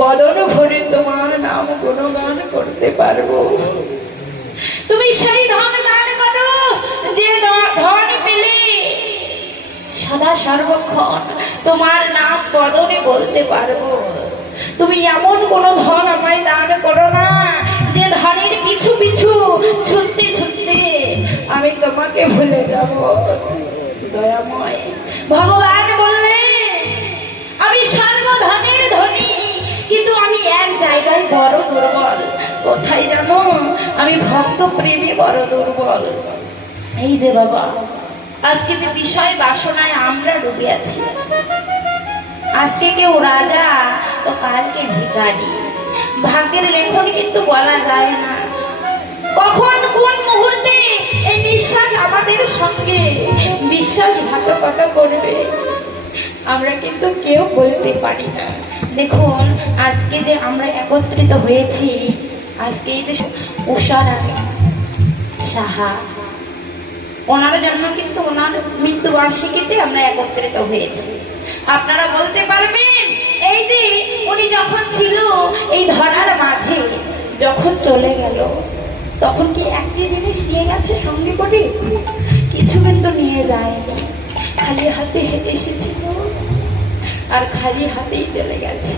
বদন ভরে তোমার নাম গুণগান করতে পারবো। তুমি সেই ধন দান করো যে ধন পেলে সদা সর্বক্ষণ তোমার নাম বদনে বলতে পারবো। তুমি এমন কোন ধন আমায় দান করো না যে ধনের পিছু পিছু ছুটতে ছুটতে আমি তোমাকে ভুলে যাব। দয়াময় ভগবান বললেন আমি সর্বধনের ধনী, কিন্তু আমি এক জায়গায় বড় দুর্বল। কোথায় জানো? আমি ভক্ত প্রেমে বড় দুর্বল। এই যে বাবা, আজকে যে বিষয় বাসনায় আমরা ডুবে আছি। আজকে কেউ রাজা তো কালকে ভিখারি। ভাগ্যের লেখন কিন্তু বলা যায় না কখন কোন মুহূর্তে এই নিঃশ্বাস আমাদের সঙ্গে বিশ্বাসঘাতকতা করবে, আমরা কিন্তু কেউ বলতে পারি না। দেখুন আজকে যে আমরা একত্রিত হয়েছি, আজকে এই যে উষা সাহা, ওনার জন্য কিন্তু ওনার মৃত্যুবার্ষিকীতে আমরা একত্রিত হয়েছি। আপনারা বলতে পারবেন এই যে উনি যখন ছিল এই ধরার মাঝে, যখন চলে গেল তখন কি একটি জিনিস নিয়ে গেছে সঙ্গে করে? কিছু কিন্তু নিয়ে যায়নি। খালি হাতে হেঁটে এসেছিল আর খালি হাতেই চলে গেছে।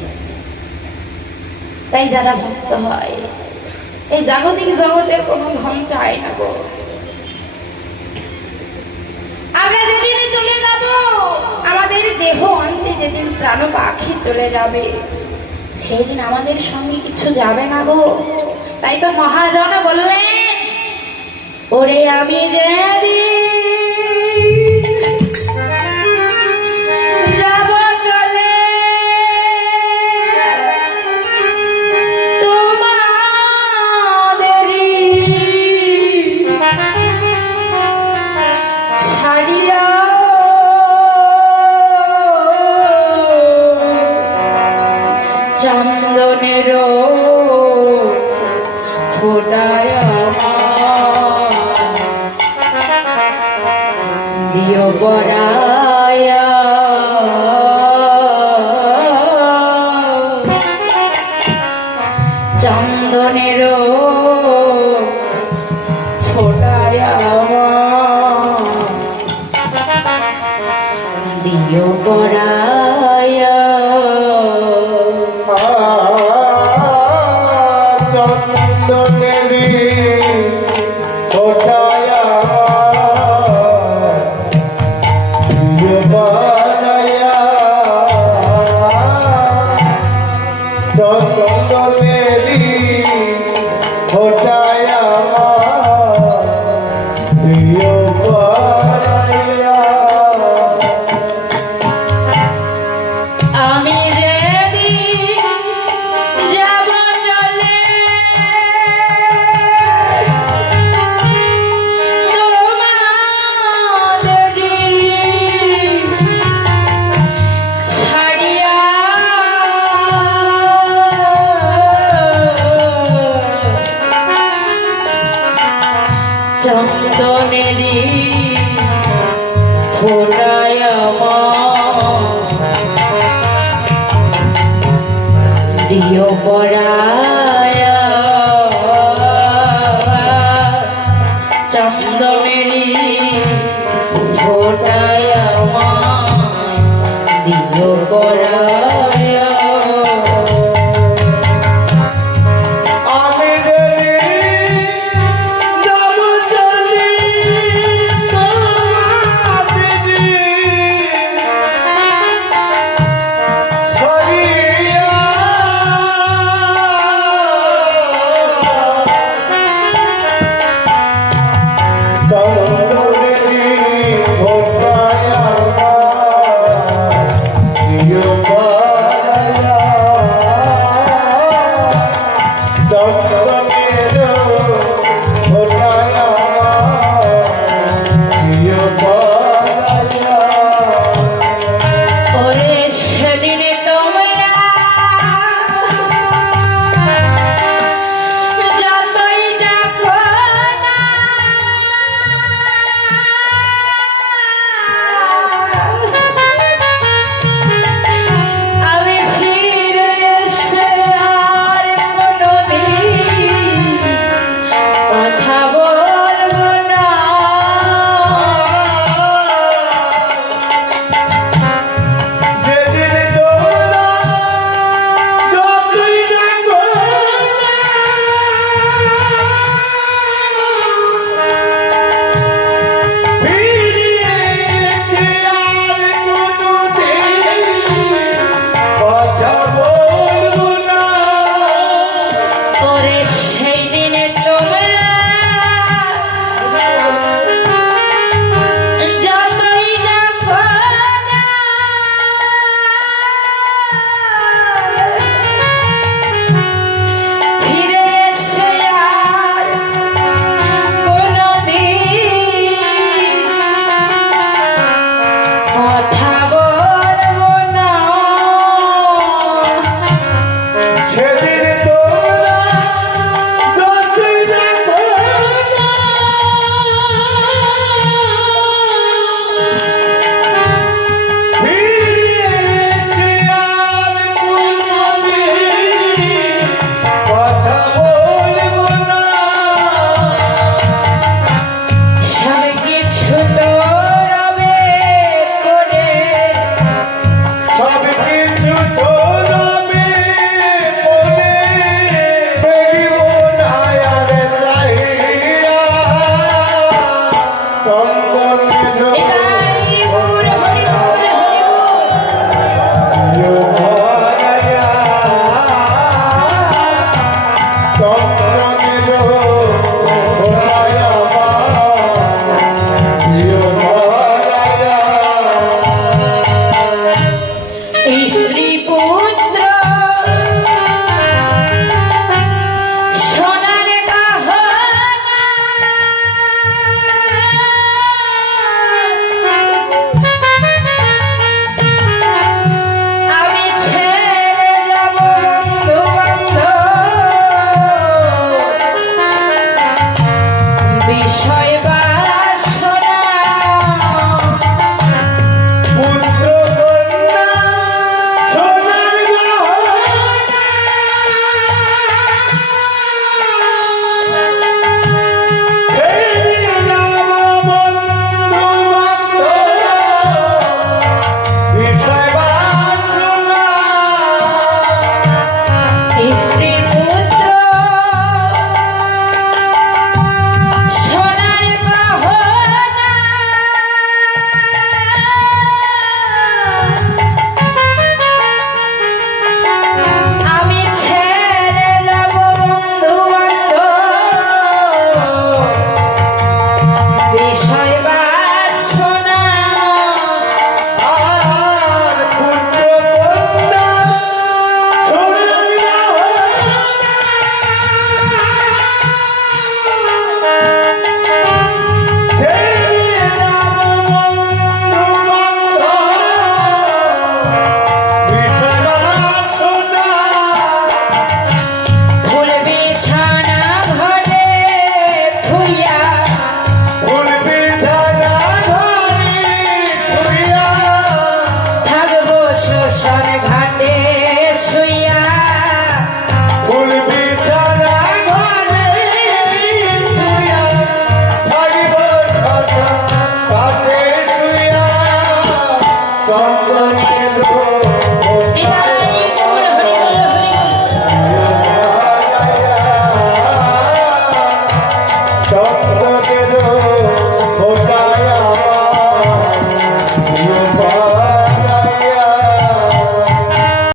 তাই যারা ভক্ত হয় এই জাগতিক জগতের কোনো ধন চায় না গো। আমরা যেদিন চলে যাব, আমাদের দেহ অন্তে যেদিন প্রাণ পাখি চলে যাবে, সেই দিন আমাদের সঙ্গে কিছু যাবে না গো। তাই তো মহাজন বললেন ওরে আমি যেদিন যাব চলে তোমাদেরই ছাড়িয়া চন্দনের ফোটায় দিও বড়ায়া চন্দনের ফোটায় দিও বড়ায়া চন্দনেরি ফোটায়া দিও বড়ায়া চন্দনেরি ফোটায়া দিও বড়ায়া আমি যেদিন যাব চলে তোমাদেরই ছাড়িয়া চন্দনেরই ফোটায় দিও পরা